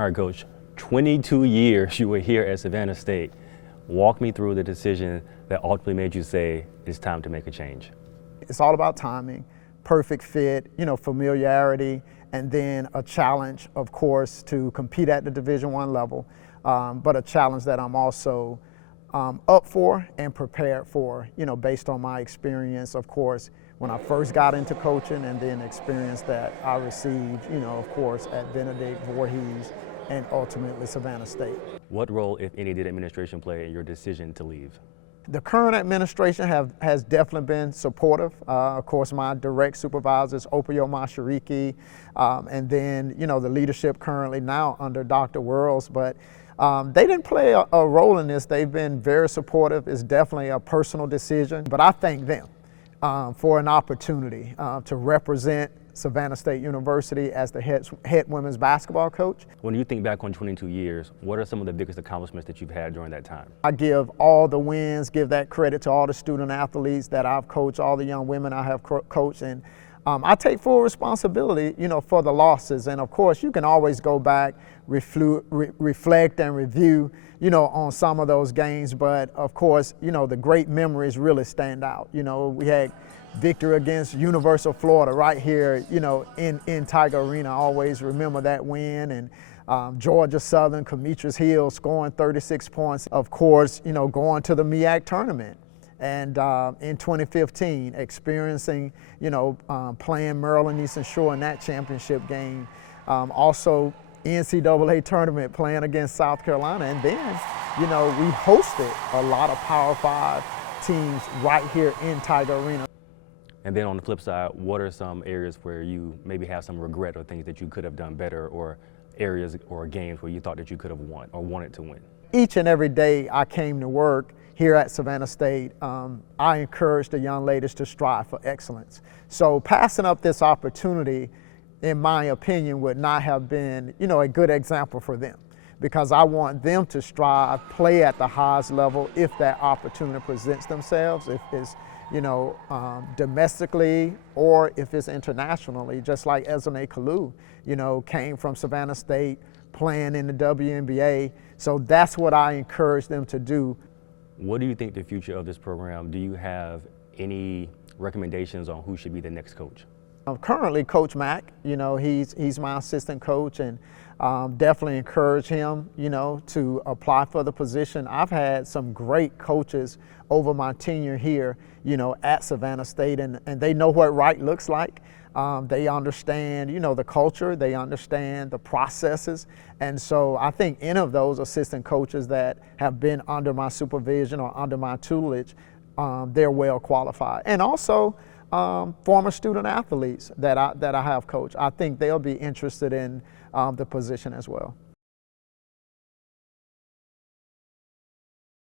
All right, Coach, 22 years you were here at Savannah State. Walk me through the decision that ultimately made you say it's time to make a change. It's all about timing, perfect fit, familiarity, and then a challenge, of course, to compete at the Division I level, but a challenge that I'm also up for and prepared for, based on my experience, of course, when I first got into coaching, and then experience that I received, of course, at Benedict, Voorhees, and ultimately Savannah State. What role, if any, did administration play in your decision to leave? The current administration has definitely been supportive. Of course, my direct supervisors, Opayo Mashariki, and then, the leadership currently now under Dr. Worrells, but they didn't play a role in this. They've been very supportive. It's definitely a personal decision, but I thank them for an opportunity to represent Savannah State University as the head women's basketball coach. When you think back on 22 years, what are some of the biggest accomplishments that you've had during that time? I give all the wins, give that credit to all the student athletes that I've coached, all the young women I have coached, and I take full responsibility, for the losses. And of course, you can always go back, reflect and review, on some of those games. But of course, the great memories really stand out. We had victory against University of Florida right here, in Tiger Arena. I always remember that win. And Georgia Southern, Demetrius Hill scoring 36 points. Of course, going to the MEAC tournament. And in 2015, experiencing, playing Maryland Eastern Shore in that championship game. Also, NCAA tournament playing against South Carolina. And then, we hosted a lot of Power 5 teams right here in Tiger Arena. And then on the flip side, what are some areas where you maybe have some regret or things that you could have done better, or areas or games where you thought that you could have won or wanted to win? Each and every day I came to work here at Savannah State, I encouraged the young ladies to strive for excellence. So passing up this opportunity, in my opinion, would not have been, a good example for them, because I want them to strive, play at the highest level if that opportunity presents themselves, if it's, domestically or if it's internationally, just like Esene Kalu, came from Savannah State playing in the WNBA. So that's what I encourage them to do. What do you think the future of this program? Do you have any recommendations on who should be the next coach? Currently, Coach Mack, he's my assistant coach, and definitely encourage him, to apply for the position. I've had some great coaches over my tenure here, at Savannah State, and they know what right looks like. They understand, the culture, they understand the processes. And so I think any of those assistant coaches that have been under my supervision or under my tutelage, they're well qualified. And also former student athletes that I have coached. I think they'll be interested in the position as well.